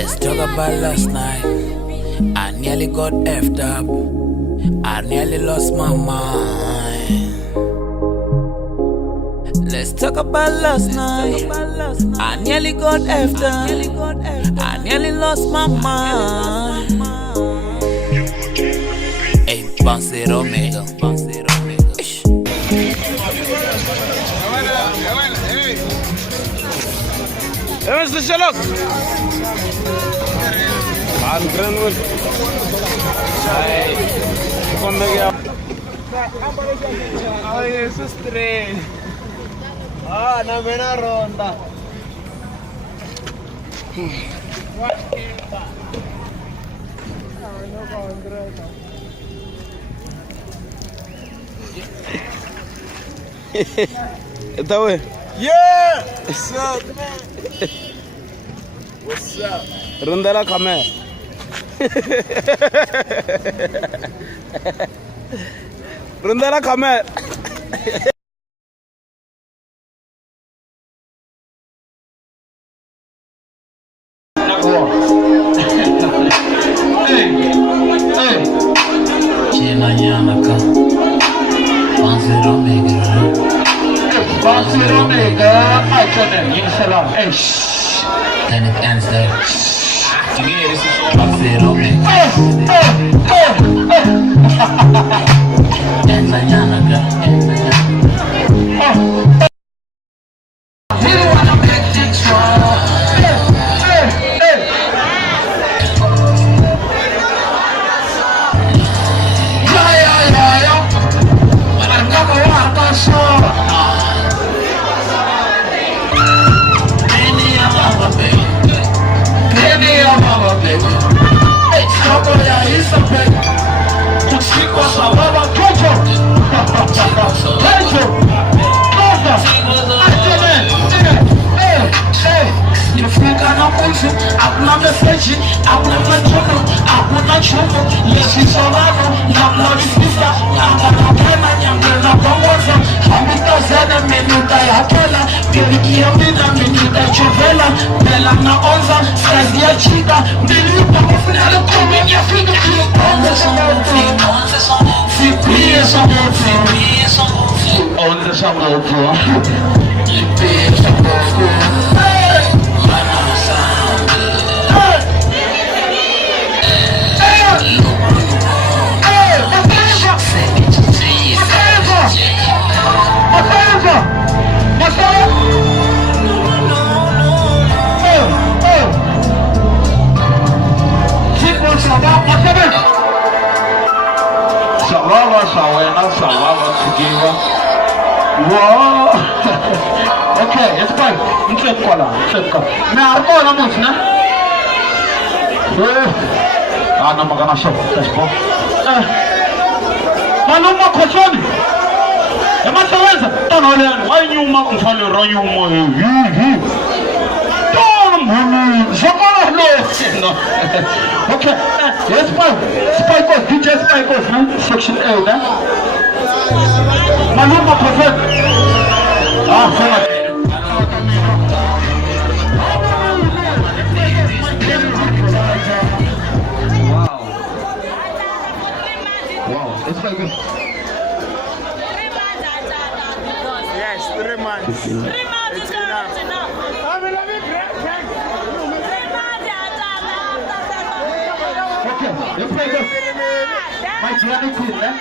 Let's talk about last night. I nearly got effed up. I nearly lost my mind. Let's talk about last night. I nearly got effed up. I nearly lost my mind. Hey, bounce it Omega. Ish. Where's the Sherlock? I'm Granwood. Ay, eso es tres. Ah, na mena ronda. Está bien. Yeah! What's up, man? What's up? Ronda la camera. Ronda la camera. Then it ends there. Bounce it Omega. En mañana, Okay, it's fine. Me arco la música. Ah, no me gana show. Maluma kochoni. Emaseweza. Tono lelo. Wanyuma umfalo royumo. Tono mulu. Shakala lo. Okay. It's fine. Spike off. DJ Spike off. Section A, né? Maluma kochoni. Ah, come on. Wow, it's like this. Yes, 3 months. 3 months is enough. Okay, it's like this. My granny queen, eh?